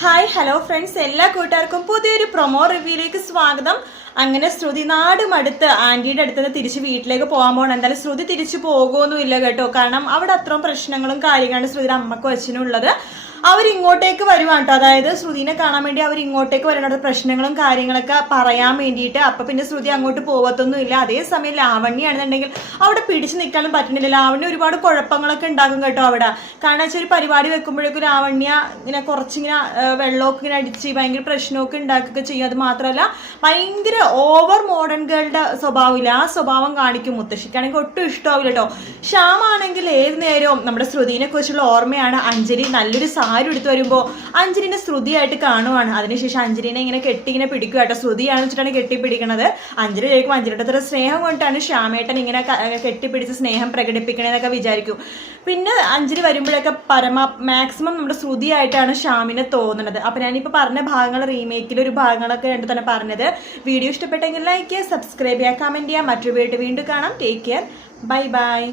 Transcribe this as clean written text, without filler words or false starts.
Hi hello friends, എല്ലാ കൂട്ടുകാർക്കും പുതിയൊരു പ്രൊമോ റിവ്യൂയിലേക്ക് സ്വാഗതം. അങ്ങനെ ശ്രുതി നാടും അടുത്ത് ആന്റിയുടെ അടുത്ത് നിന്ന് തിരിച്ച് വീട്ടിലേക്ക് പോകാൻ പോകണം. എന്തായാലും ശ്രുതി തിരിച്ചു പോകുമൊന്നുമില്ല കേട്ടോ, കാരണം അവിടെ അത്രയും പ്രശ്നങ്ങളും കാര്യങ്ങളാണ് ശ്രുതിയുടെ അമ്മക്കും അച്ഛനും ഉള്ളത്. അവരിങ്ങോട്ടേക്ക് വരുവാണ് കേട്ടോ, അതായത് ശ്രുതിനെ കാണാൻ വേണ്ടി അവർ ഇങ്ങോട്ടേക്ക് വരുന്നത് പ്രശ്നങ്ങളും കാര്യങ്ങളൊക്കെ പറയാൻ വേണ്ടിയിട്ട്. അപ്പൊ പിന്നെ ശ്രുതി അങ്ങോട്ട് പോകത്തൊന്നുമില്ല. അതേസമയം ലാവണ്യാണെന്നുണ്ടെങ്കിൽ അവിടെ പിടിച്ചു നിൽക്കാനും പറ്റുന്നില്ല. ലാവണ്യ ഒരുപാട് കുഴപ്പങ്ങളൊക്കെ ഉണ്ടാകും കേട്ടോ അവിടെ. കാരണം വെച്ചാൽ ഒരു പരിപാടി വെക്കുമ്പോഴേക്കും ലാവണ്യ ഇങ്ങനെ കുറച്ചിങ്ങനെ വെള്ളമൊക്കെ ഇങ്ങനെ അടിച്ച് ഭയങ്കര പ്രശ്നമൊക്കെ ഉണ്ടാക്കുകയൊക്കെ ചെയ്യും. അത് മാത്രമല്ല ഭയങ്കര ഓവർ മോഡേൺ ഗേളുടെ സ്വഭാവമില്ല, ആ സ്വഭാവം കാണിക്കും. മുത്തശ്ശിക്കാണെങ്കിൽ ഒട്ടും ഇഷ്ടമാവില്ല കേട്ടോ. ശ്യാമാണെങ്കിൽ ഏത് നേരവും നമ്മുടെ ശ്രുതിനെ കുറിച്ചുള്ള ഓർമ്മയാണ്. അഞ്ജലി നല്ലൊരു സാരി എടുത്ത് വരുമ്പോൾ അഞ്ജലിനെ ശ്രുതിയായിട്ട് കാണുവാണ്. അതിനുശേഷം അഞ്ജലിനെ ഇങ്ങനെ ഇങ്ങനെ പിടിക്കുക കേട്ടോ. ശ്രുതിയാണെന്ന് വെച്ചിട്ടാണ് കെട്ടിപ്പിടിക്കണത്. അഞ്ജലി ചോദിക്കും അഞ്ജലിയുടെ അത്ര സ്നേഹം കൊണ്ടാണ് ശ്യാമേട്ടൻ ഇങ്ങനെ കെട്ടിപ്പിടിച്ച് സ്നേഹം പ്രകടിപ്പിക്കണേന്നൊക്കെ വിചാരിക്കും. പിന്നെ അഞ്ജലി വരുമ്പോഴൊക്കെ മാക്സിമം നമ്മുടെ ശ്രുതിയായിട്ടാണ് ശ്യാമിനെ തോന്നുന്നത്. അപ്പൊ ഞാനിപ്പോൾ പറഞ്ഞ ഭാഗങ്ങൾ റീമേക്കിൽ ഒരു ഭാഗങ്ങളൊക്കെ ഉണ്ട് തന്നെ പറഞ്ഞത്. വീഡിയോ ഇഷ്ടപ്പെട്ടെങ്കിൽ ലൈക്ക് ചെയ്യുക, സബ്സ്ക്രൈബ് ചെയ്യുക, കമന്റ് ചെയ്യുക. മറ്റൊരു വീഡിയോ വീണ്ടും കാണാം. Take care, bye bye.